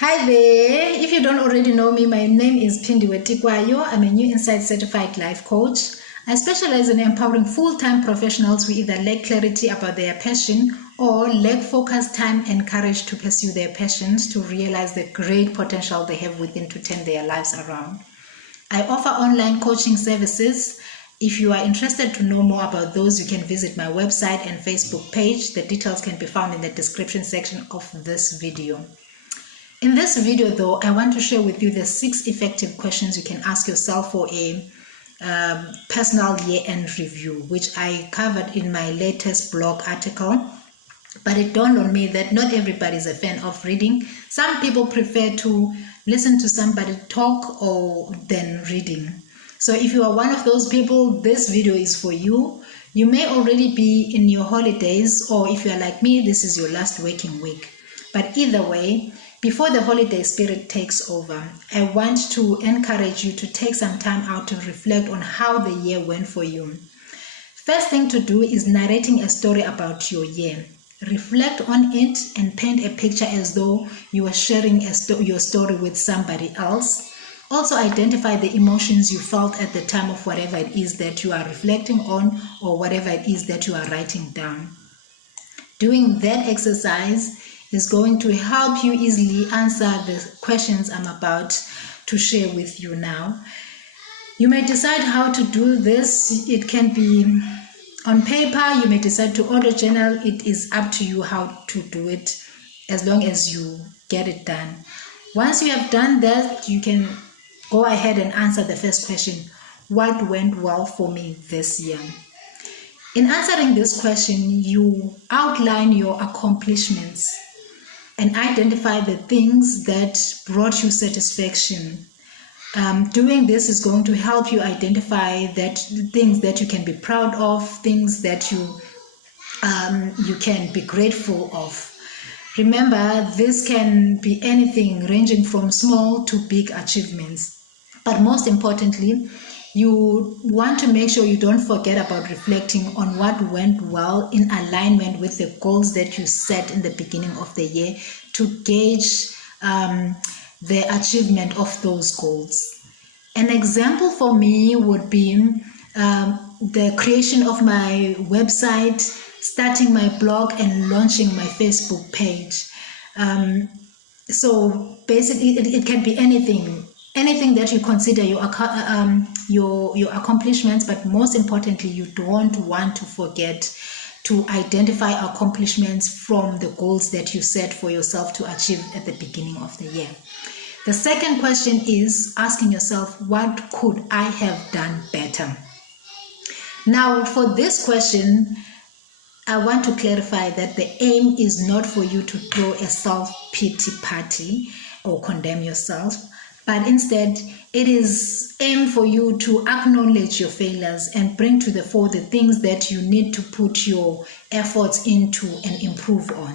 Hi there. If you don't already know me, my name is Pindiwe Tikwayo. I'm a New Insight Certified Life Coach. I specialize in empowering full-time professionals who either lack clarity about their passion or lack focus, time, and courage to pursue their passions to realize the great potential they have within to turn their lives around. I offer online coaching services. If you are interested to know more about those, you can visit my website and Facebook page. The details can be found in the description section of this video. In this video though, I want to share with you the 6 effective questions you can ask yourself for a personal year-end review, which I covered in my latest blog article. But it dawned on me that not everybody is a fan of reading. Some people prefer to listen to somebody talk than reading. So if you are one of those people, this video is for you. You may already be in your holidays, or if you are like me, this is your last working week. But either way, before the holiday spirit takes over, I want to encourage you to take some time out to reflect on how the year went for you. First thing to do is narrating a story about your year. Reflect on it and paint a picture as though you are sharing your story with somebody else. Also identify the emotions you felt at the time of whatever it is that you are reflecting on or whatever it is that you are writing down. Doing that exercise is going to help you easily answer the questions I'm about to share with you now. You may decide how to do this. It can be on paper. You may decide to auto journal. It is up to you how to do it, as long as you get it done. Once you have done that, you can go ahead and answer the first question: what went well for me this year? In answering this question, you outline your accomplishments and identify the things that brought you satisfaction. Doing this is going to help you identify things that you can be proud of, things that you can be grateful of. Remember, this can be anything ranging from small to big achievements. But most importantly, you want to make sure you don't forget about reflecting on what went well in alignment with the goals that you set in the beginning of the year to gauge the achievement of those goals. An example for me would be the creation of my website, starting my blog, and launching my Facebook page. So basically, it can be anything that you consider your accomplishments, but most importantly, you don't want to forget to identify accomplishments from the goals that you set for yourself to achieve at the beginning of the year. The second question is asking yourself, what could I have done better? Now, for this question, I want to clarify that the aim is not for you to throw a self-pity party or condemn yourself, but instead it is aimed for you to acknowledge your failures and bring to the fore the things that you need to put your efforts into and improve on.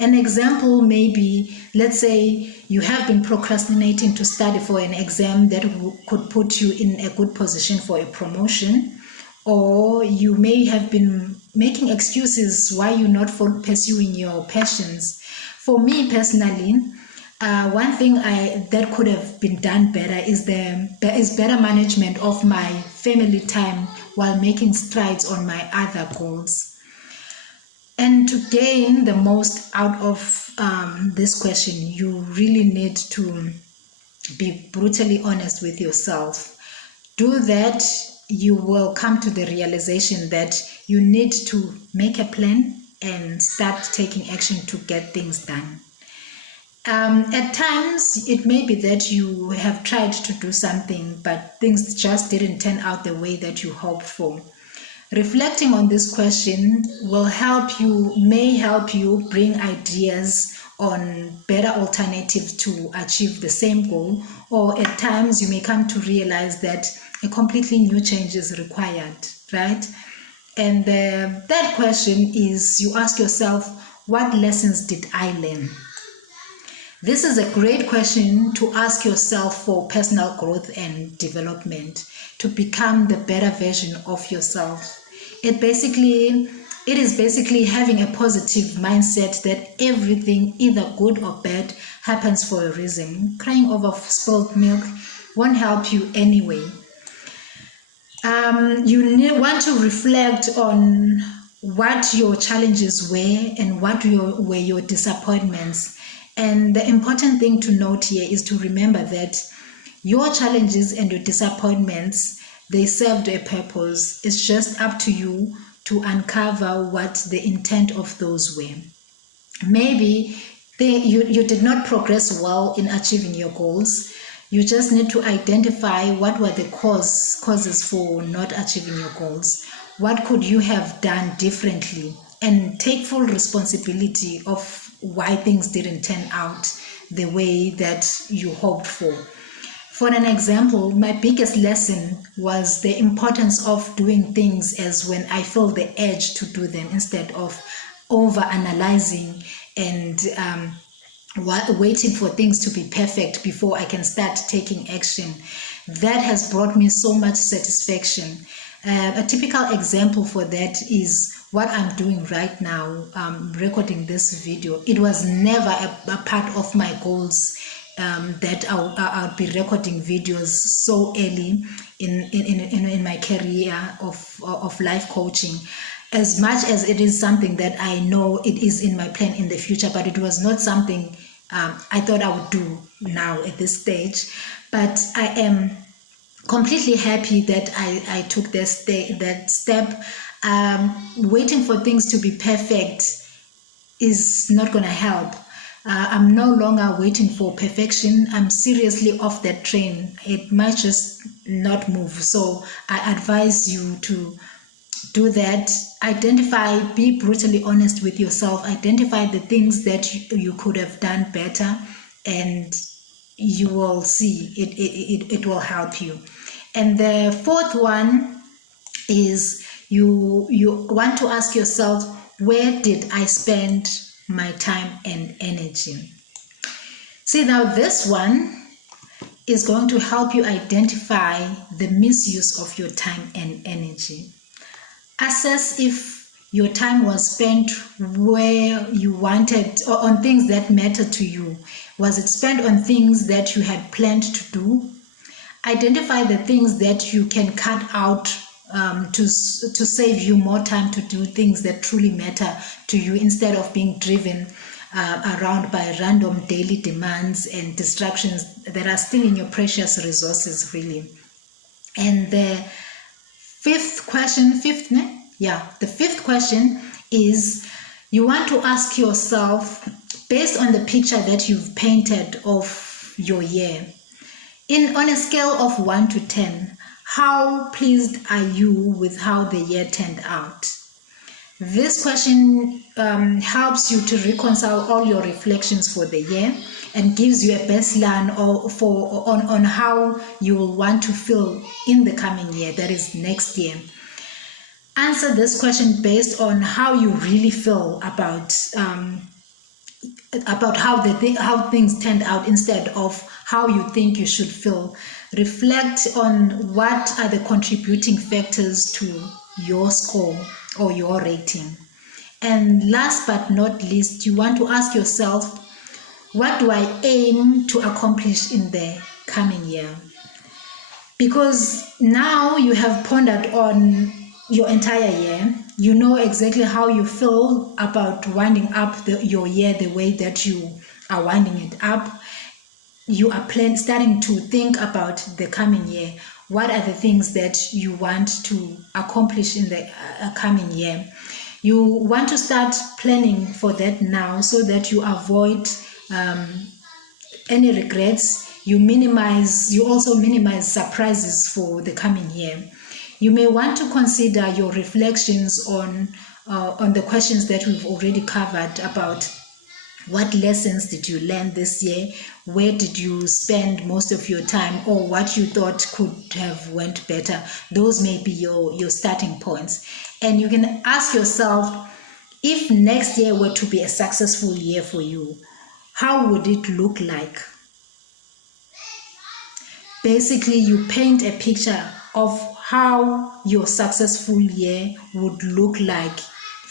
An example may be, let's say you have been procrastinating to study for an exam that could put you in a good position for a promotion, or you may have been making excuses why you're not pursuing your passions. For me personally, one thing that could have been done better is better management of my family time while making strides on my other goals. And to gain the most out of this question, you really need to be brutally honest with yourself. Do that, you will come to the realization that you need to make a plan and start taking action to get things done. At times, it may be that you have tried to do something, but things just didn't turn out the way that you hoped for. Reflecting on this question may help you bring ideas on better alternatives to achieve the same goal, or at times you may come to realize that a completely new change is required, right? And the third question is, you ask yourself, what lessons did I learn? This is a great question to ask yourself for personal growth and development, to become the better version of yourself. It basically It is basically having a positive mindset that everything, either good or bad, happens for a reason. Crying over spilled milk won't help you anyway. You want to reflect on what your challenges were and what were your disappointments. And the important thing to note here is to remember that your challenges and your disappointments, they served a purpose. It's just up to you to uncover what the intent of those were. Maybe you did not progress well in achieving your goals. You just need to identify what were the causes for not achieving your goals. What could you have done differently? And take full responsibility of why things didn't turn out the way that you hoped for. For an example, my biggest lesson was the importance of doing things as when I feel the urge to do them, instead of over-analyzing and waiting for things to be perfect before I can start taking action. That has brought me so much satisfaction. A typical example for that is what I'm doing right now, recording this video. It was never a part of my goals that I'll be recording videos so early in my career of life coaching. As much as it is something that I know it is in my plan in the future, but it was not something I thought I would do now at this stage. But I am completely happy that I took that step. Waiting for things to be perfect is not going to help. I'm no longer waiting for perfection. I'm seriously off that train. It might just not move. So I advise you to do that. Identify, be brutally honest with yourself. Identify the things that you could have done better, and you will see it will help you. And the fourth one is you want to ask yourself, where did I spend my time and energy? See, now this one is going to help you identify the misuse of your time and energy. Assess if your time was spent where you wanted, or on things that matter to you. Was it spent on things that you had planned to do? Identify the things that you can cut out to save you more time to do things that truly matter to you, instead of being driven around by random daily demands and distractions that are still in your precious resources, really. And the fifth question is, you want to ask yourself, based on the picture that you've painted of your year, on a scale of 1 to 10, how pleased are you with how the year turned out? This question helps you to reconcile all your reflections for the year and gives you a baseline on how you will want to feel in the coming year, that is next year. Answer this question based on how you really feel about how things turned out, instead of how you think you should feel. Reflect on what are the contributing factors to your score or your rating. And last but not least, you want to ask yourself, what do I aim to accomplish in the coming year? Because now you have pondered on your entire year, you know exactly how you feel about winding up your year the way that you are winding it up. You are starting to think about the coming year. What are the things that you want to accomplish in the coming year? You want to start planning for that now, so that you avoid any regrets. You also minimize surprises for the coming year. You may want to consider your reflections on the questions that we've already covered about what lessons did you learn this year, where did you spend most of your time, or what you thought could have went better. Those may be your starting points. And you can ask yourself, if next year were to be a successful year for you, how would it look like? Basically, you paint a picture of how your successful year would look like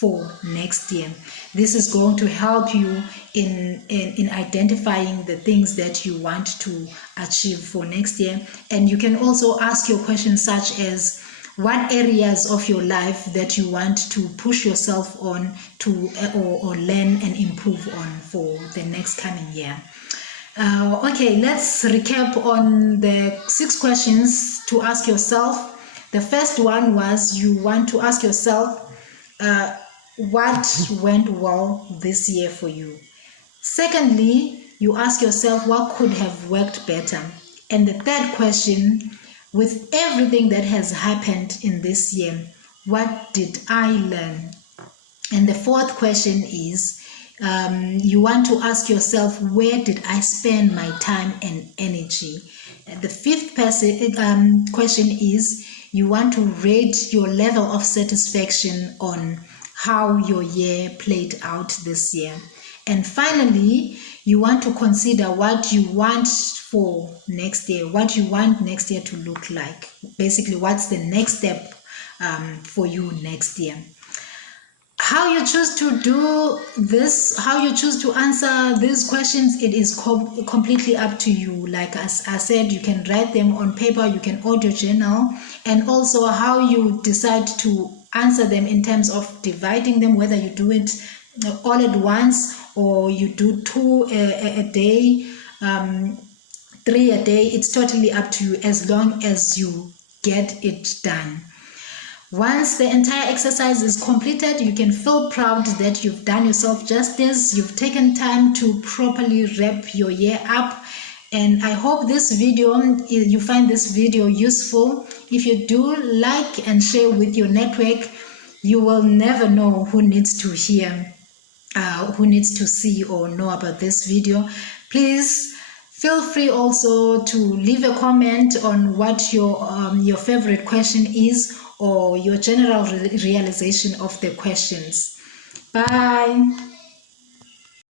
for next year. This is going to help you in identifying the things that you want to achieve for next year. And you can also ask your questions such as, what areas of your life that you want to push yourself on to or learn and improve on for the next coming year. Okay, let's recap on the 6 questions to ask yourself. The first one was, you want to ask yourself what went well this year for you. Secondly, you ask yourself what could have worked better. And the third question, with everything that has happened in this year, what did I learn? And the fourth question is, you want to ask yourself, where did I spend my time and energy? And the fifth question is, you want to rate your level of satisfaction on how your year played out this year. And finally, you want to consider what you want for next year, what you want next year to look like. Basically, what's the next step for you next year. How you choose to do this, how you choose to answer these questions, it is completely up to you. Like as I said, you can write them on paper, you can audio journal, and also how you decide to answer them in terms of dividing them, whether you do it all at once or you do 2 a day, 3 a day. It's totally up to you, as long as you get it done. Once the entire exercise is completed, you can feel proud that you've done yourself justice. You've taken time to properly wrap your year up. And I hope this video, you find this video useful. If you do, like and share with your network. You will never know who needs to hear, who needs to see or know about this video. Please feel free also to leave a comment on what your favorite question is, or your general realization of the questions. Bye.